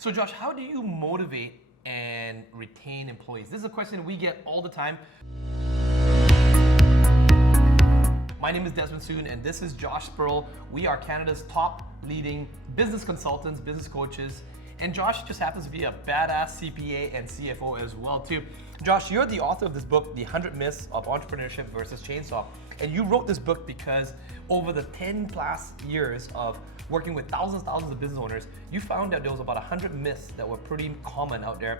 So Josh, how do you motivate and retain employees? This is a question we get all the time. My name is Desmond Soon, and this is Josh Spurrell. We are Canada's top leading business consultants, business coaches, and Josh just happens to be a badass CPA and CFO as well too. Josh, you're the author of this book, The 100 Myths of Entrepreneurship versus Chainsaw, and you wrote this book because over the 10 plus years of working with thousands of business owners, you found that there was about 100 myths that were pretty common out there.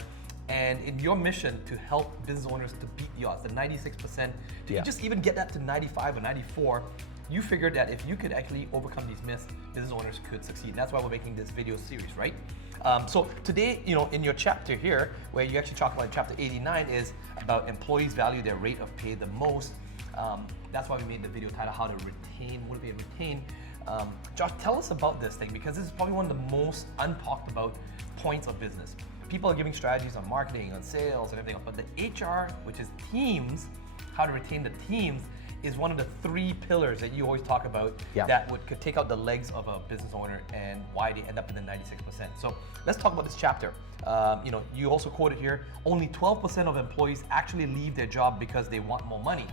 And in your mission to help business owners to beat the odds, the 96%, to just even get that to 95 or 94, you figured that if you could actually overcome these myths, business owners could succeed. And that's why we're making this video series, right? So today, in your chapter here, where you actually talk about chapter 89 is about employees value their rate of pay the most. That's why we made the video title, How to Retain, Motivate, and Retain. Josh, tell us about this thing, because this is probably one of the most untalked about points of business. People are giving strategies on marketing, on sales, and everything else, but the HR, which is teams, how to retain the teams, is one of the 3 pillars that you always talk about that could take out the legs of a business owner and why they end up in the 96%. So let's talk about this chapter. You also quoted here, only 12% of employees actually leave their job because they want more money.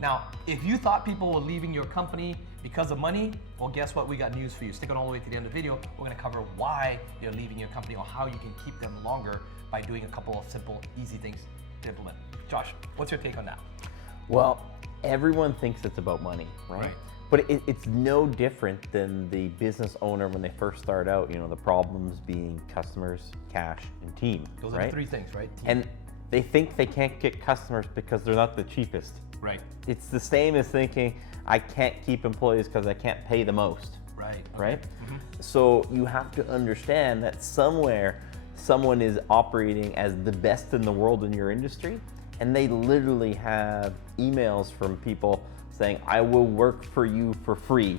Now, if you thought people were leaving your company because of money, well, guess what? We got news for you. Stick on all the way to the end of the video. We're gonna cover why they're leaving your company or how you can keep them longer by doing a couple of simple, easy things to implement. Josh, what's your take on that? Well, everyone thinks it's about money, right? But it's no different than the business owner when they first start out, the problems being customers, cash, and team. Those are the 3 things, right? Team. And they think they can't get customers because they're not the cheapest. Right. It's the same as thinking, I can't keep employees because I can't pay the most. Right. Okay. Right? Mm-hmm. So you have to understand that somewhere someone is operating as the best in the world in your industry, and they literally have emails from people saying, I will work for you for free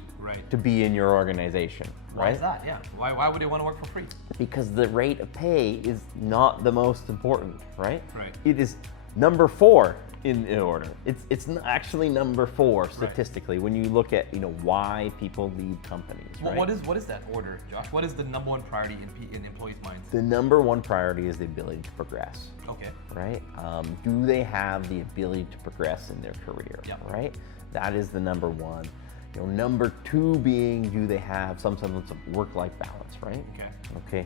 to be in your organization. Why is that? Yeah. Why would they want to work for free? Because the rate of pay is not the most important, right? Right. It is number 4 in order. It's actually number 4 statistically when you look at why people leave companies. Well, what is that order, Josh? What is the number 1 priority in employees' minds? The number 1 priority is the ability to progress. Okay. Right? Do they have the ability to progress in their career? Right? That is the number 1. Number 2 being, do they have some semblance of work-life balance? Right? Okay.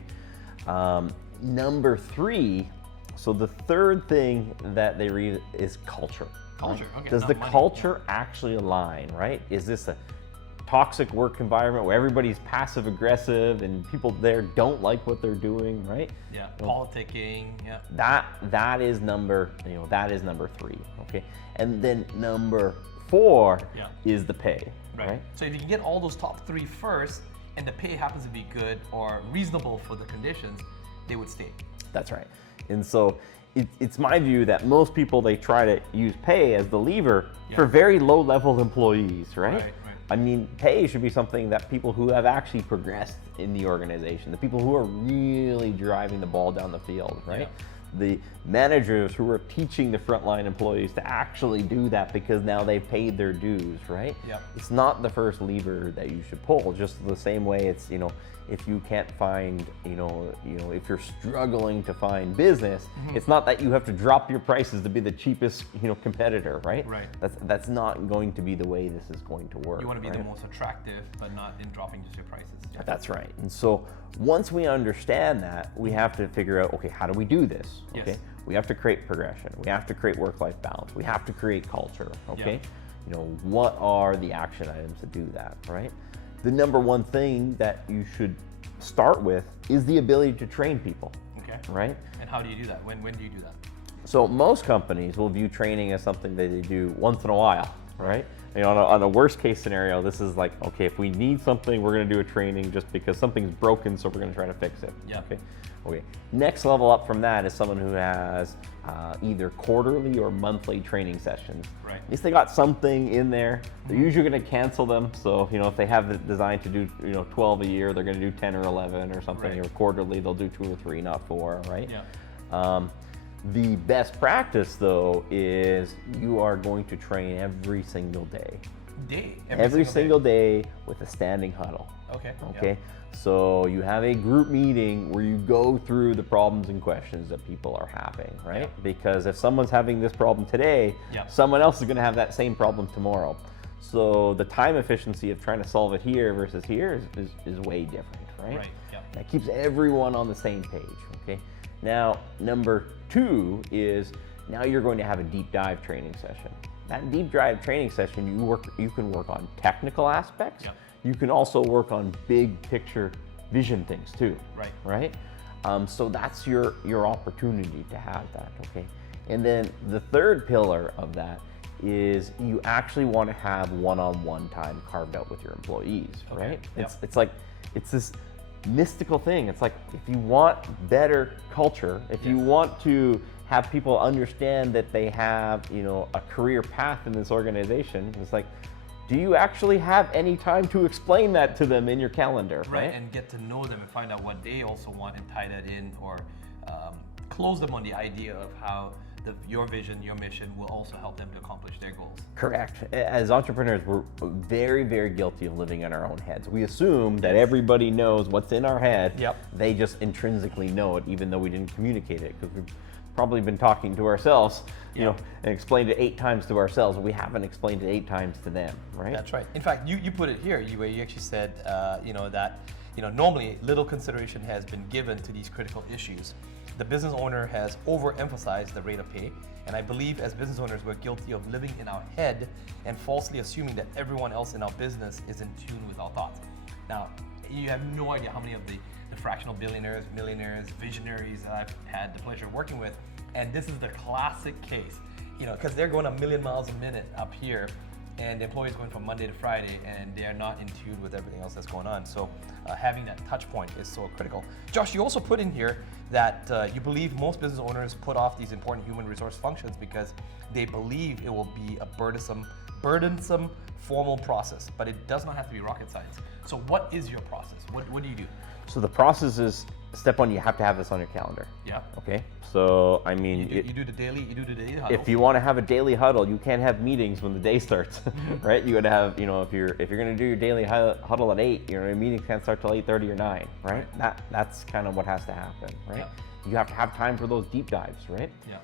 Number 3. So the third thing that they read is culture. Culture, okay. Does the culture actually align, right? Is this a toxic work environment where everybody's passive aggressive and people there don't like what they're doing, right? Yeah, politicking, yeah. That is number 3, okay? And then number 4 is the pay, right? So if you can get all those top 3 first and the pay happens to be good or reasonable for the conditions, they would stay. That's right. And so it's my view that most people, they try to use pay as the lever for very low level employees, right? I mean, pay should be something that people who have actually progressed in the organization, the people who are really driving the ball down the field, right? The managers who are teaching the frontline employees to actually do that because now they've paid their dues, right? It's not the first lever that you should pull, just the same way it's, if you can't find, if you're struggling to find business, it's not that you have to drop your prices to be the cheapest, competitor, right? That's not going to be the way this is going to work. You want to be the most attractive, but not in dropping just your prices. That's right. And so once we understand that, we have to figure out, okay, how do we do this? Okay, we have to create progression. We have to create work-life balance. We have to create culture. Okay, what are the action items to do that, right? The number 1 thing that you should start with is the ability to train people. Okay. Right? And how do you do that? When do you do that? So most companies will view training as something that they do once in a while, right? On a worst case scenario, this is like, okay, if we need something, we're going to do a training just because something's broken, so we're going to try to fix it. Okay. Next level up from that is someone who has either quarterly or monthly training sessions. At least they got something in there. They're usually going to cancel them. So, if they have it designed to do, 12 a year, they're going to do 10 or 11 or something. Or quarterly, they'll do 2 or 3, not 4, right? The best practice, though, is you are going to train every single day. day? Every single day with a standing huddle. Okay. Okay. So you have a group meeting where you go through the problems and questions that people are having, right? Yep. Because if someone's having this problem today, someone else is going to have that same problem tomorrow. So the time efficiency of trying to solve it here versus here is way different, right? Right. Yep. That keeps everyone on the same page, okay? Now, number 2 is now you're going to have a deep dive training session. That deep dive training session, you can work on technical aspects. Yep. You can also work on big picture vision things too. Right. Right? So that's your opportunity to have that, okay? And then the third pillar of that is you actually want to have one-on-one time carved out with your employees, right? Yep. It's this mystical thing. It's like, if you want better culture, if you want to have people understand that they have, a career path in this organization, it's like, do you actually have any time to explain that to them in your calendar, right? And get to know them and find out what they also want and tie that in, or close them on the idea of how your vision, your mission will also help them to accomplish their goals. Correct. As entrepreneurs, we're very, very guilty of living in our own heads. We assume that everybody knows what's in our head. Yep. They just intrinsically know it, even though we didn't communicate it, because we've probably been talking to ourselves, and explained it 8 times to ourselves. We haven't explained it 8 times to them, right? That's right. In fact, you put it here, where you actually said, that normally little consideration has been given to these critical issues. The business owner has overemphasized the rate of pay, and I believe as business owners we're guilty of living in our head and falsely assuming that everyone else in our business is in tune with our thoughts. Now, you have no idea how many of the fractional billionaires, millionaires, visionaries that I've had the pleasure of working with, and this is the classic case, because they're going a million miles a minute up here, and the employees going from Monday to Friday, and they are not in tune with everything else that's going on. So having that touch point is so critical. Josh, you also put in here that you believe most business owners put off these important human resource functions because they believe it will be a burdensome formal process, but it does not have to be rocket science. So what is your process? What do you do? So the process is, step 1, you have to have this on your calendar. Yeah. Okay. So I mean, you do the daily huddle. If you want to have a daily huddle, you can't have meetings when the day starts, right? You got to have, if you're going to do your daily huddle at 8, your meetings can't start till 8:30 or 9, right? That's kind of what has to happen, right? You have to have time for those deep dives, right? Yeah.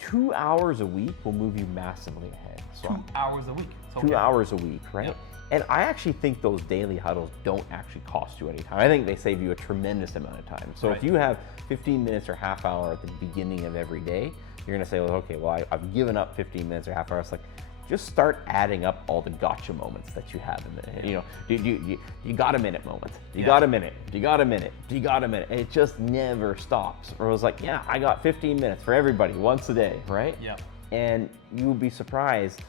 2 hours a week will move you massively ahead. So 2 hours a week. So 2 hours a week, right? And I actually think those daily huddles don't actually cost you any time. I think they save you a tremendous amount of time. So if you have 15 minutes or half hour at the beginning of every day, you're gonna say, well, okay, well, I've given up 15 minutes or half hour. It's like, just start adding up all the gotcha moments that you have in the, you got a minute moment. You got a minute. You got a minute. You got a minute. And it just never stops. Or it was like, yeah, I got 15 minutes for everybody once a day, right? Yeah. And you'll be surprised,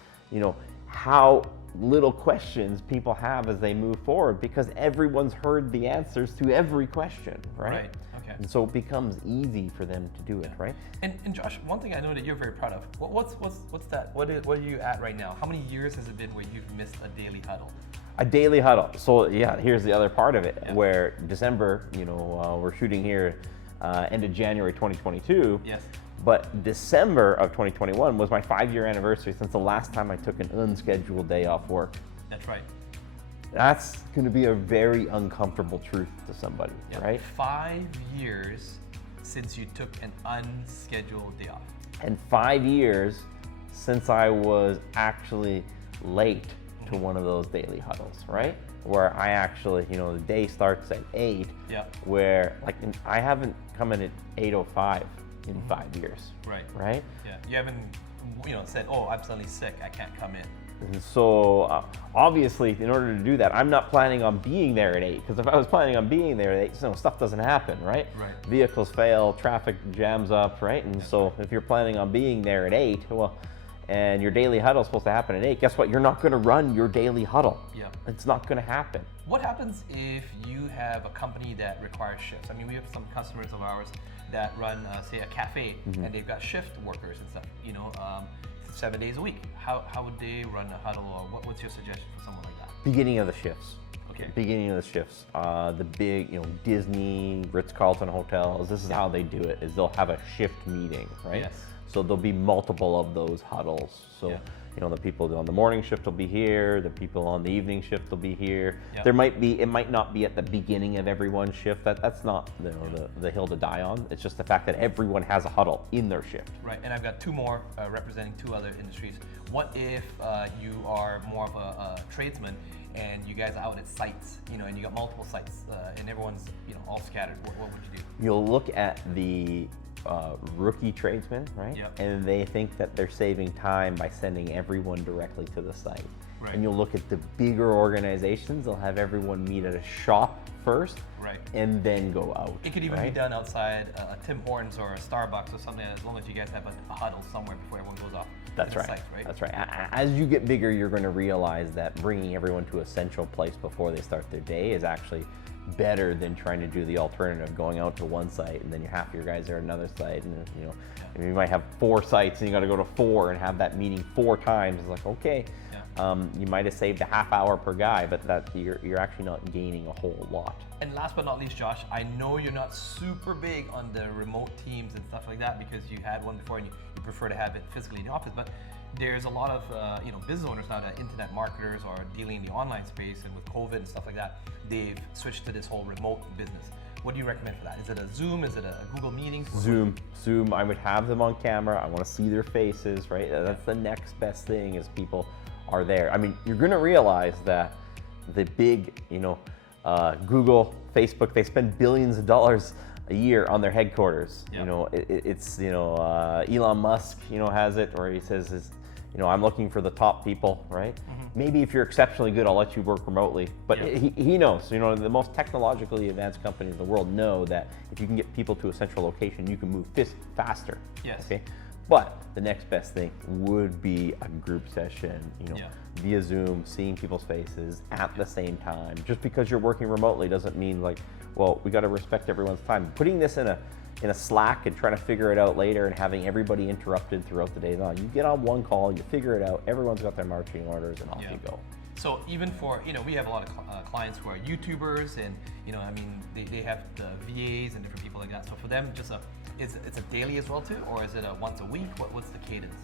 how little questions people have as they move forward, because everyone's heard the answers to every question, right? Okay. And so it becomes easy for them to do it, right? And Josh, one thing I know that you're very proud of. What's that? What are you at right now? How many years has it been where you've missed a daily huddle? A daily huddle. So here's the other part of it, where December, we're shooting here, end of January 2022. Yes. But December of 2021 was my 5-year anniversary since the last time I took an unscheduled day off work. That's right. That's going to be a very uncomfortable truth to somebody, right? 5 years since you took an unscheduled day off. And 5 years since I was actually late to one of those daily huddles, right? Where I actually, the day starts at 8, where I haven't come in at 8:05 in 5 years. Right? Yeah. You haven't, said, oh, I'm suddenly sick, I can't come in. And so obviously, in order to do that, I'm not planning on being there at 8, because if I was planning on being there at 8, stuff doesn't happen, right? Vehicles fail, traffic jams up, right? And so if you're planning on being there at 8, and your daily huddle is supposed to happen at 8, guess what? You're not going to run your daily huddle. It's not going to happen. What happens if you have a company that requires shifts? I mean, we have some customers of ours that run, say, a cafe, and they've got shift workers and stuff, 7 days a week. How would they run a huddle, or what's your suggestion for someone like that? Beginning of the shifts. Okay. Beginning of the shifts. The big, Disney, Ritz-Carlton hotels, this is how they do it, is they'll have a shift meeting, right? Yes. So there'll be multiple of those huddles. So you know, the people on the morning shift will be here, the people on the evening shift will be here. Yep. It might not be at the beginning of everyone's shift. That's not, you know, the hill to die on. It's just the fact that everyone has a huddle in their shift. Right, and I've got two more representing two other industries. What if you are more of a tradesman and you guys are out at sites, you know, and you got multiple sites and everyone's, you know, all scattered? What would you do? You'll look at the rookie tradesmen, right? Yep. And they think that they're saving time by sending everyone directly to the site. Right. And you'll look at the bigger organizations, they'll have everyone meet at a shop first, right, and then go out. It could even right? be done outside a Tim Hortons or a Starbucks or something, as long as you guys have a huddle somewhere before everyone goes off. That's right. Sites, right. That's right. As you get bigger, you're going to realize that bringing everyone to a central place before they start their day is actually better than trying to do the alternative, going out to one site and then half your guys are at another site, and you know, you might have 4 sites and you got to go to 4 and have that meeting 4 times. It's like, okay, you might have saved a half hour per guy, but that you're actually not gaining a whole lot. And last but not least, Josh, I know you're not super big on the remote teams and stuff like that because you had one before and you prefer to have it physically in the office, but there's a lot of you know, business owners now that are internet marketers or dealing in the online space, and with COVID and stuff like that, they've switched to this whole remote business. What do you recommend for that? Is it a Zoom? Is it a Google Meetings? Zoom. I would have them on camera. I want to see their faces, right? That's the next best thing, is people are there. I mean, you're going to realize that the big, you know, Google, Facebook, they spend billions of dollars a year on their headquarters. Yep. You know, it's, you know, Elon Musk, you know, has it, or he says, you know, I'm looking for the top people, right? Mm-hmm. Maybe if you're exceptionally good, I'll let you work remotely. But he knows, you know, the most technologically advanced companies in the world know that if you can get people to a central location, you can move faster. Yes. Okay. But the next best thing would be a group session, you know, via Zoom, seeing people's faces at the same time. Just because you're working remotely doesn't mean, like, well, we got to respect everyone's time. Putting this in a Slack and trying to figure it out later and having everybody interrupted throughout the day long. You get on one call, you figure it out, everyone's got their marching orders, and off you go. So even for, you know, we have a lot of clients who are YouTubers, and, you know, I mean, they have the VAs and different people like that. So for them, just it's a daily as well too, or is it a once a week? What's the cadence?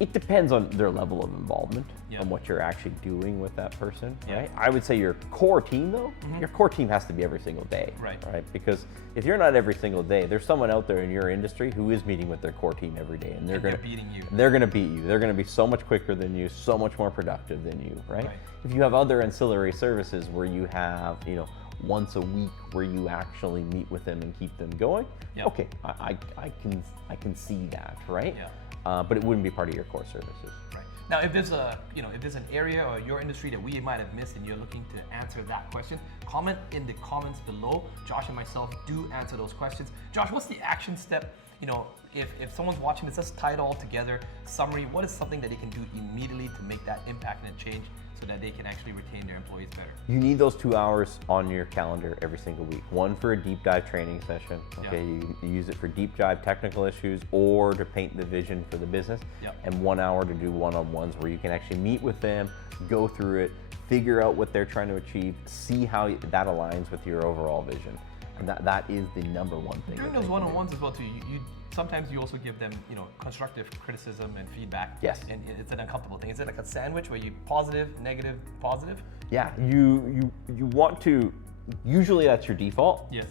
It depends on their level of involvement and what you're actually doing with that person, right? I would say your core team, though, your core team has to be every single day, right? Because if you're not every single day, there's someone out there in your industry who is meeting with their core team every day, and they're beating you. They're going to beat you. They're going to be so much quicker than you, so much more productive than you, right? If you have other ancillary services where you have, you know, once a week where you actually meet with them and keep them going, okay, I can see that, right? But it wouldn't be part of your core services. Right. Now, if there's an area or your industry that we might have missed and you're looking to answer that question, comment in the comments below. Josh and myself do answer those questions. Josh, what's the action step? You know, if someone's watching this, let's tie it all together. Summary, what is something that they can do immediately to make that impact and change so that they can actually retain their employees better? You need those 2 hours on your calendar every single week. One for a deep dive training session. Okay, you use it for deep dive technical issues or to paint the vision for the business. And 1 hour to do one-on-ones where you can actually meet with them, go through it, figure out what they're trying to achieve, see how that aligns with your overall vision. And that is the number one thing. During those one-on-ones as well too, sometimes you also give them, you know, constructive criticism and feedback. Yes. And it's an uncomfortable thing. Is it like a sandwich where you positive, negative, positive? Yeah, you want to, usually that's your default. Yes.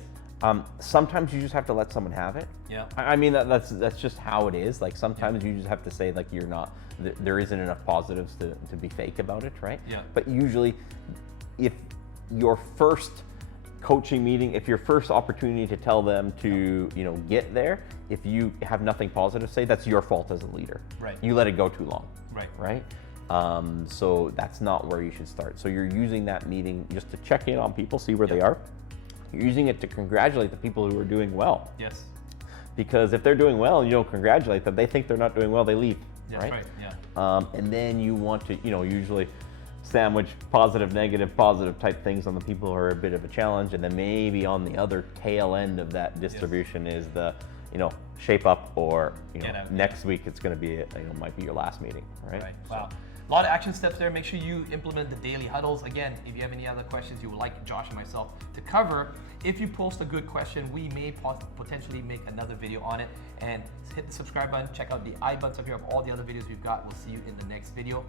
Sometimes you just have to let someone have it. Yeah. I mean, that's just how it is. Like sometimes you just have to say, like, you're not, there isn't enough positives to be fake about it, right? Yeah. But usually, if your first coaching meeting, if your first opportunity to tell them to, you know, get there, if you have nothing positive to say, that's your fault as a leader. Right. You let it go too long. Right. Right? So that's not where you should start. So you're using that meeting just to check in on people, see where they are. You're using it to congratulate the people who are doing well. Yes. Because if they're doing well and you don't congratulate them, they think they're not doing well, they leave. That's right. And then you want to, you know, usually sandwich positive, negative, positive type things on the people who are a bit of a challenge, and then maybe on the other tail end of that distribution is the, you know, shape up, or, you know, next week it's going to be, you know, might be your last meeting, right? Wow. A lot of action steps there. Make sure you implement the daily huddles. Again, if you have any other questions you would like Josh and myself to cover, if you post a good question, we may potentially make another video on it. And hit the subscribe button. Check out the I buttons up here of all the other videos we've got. We'll see you in the next video.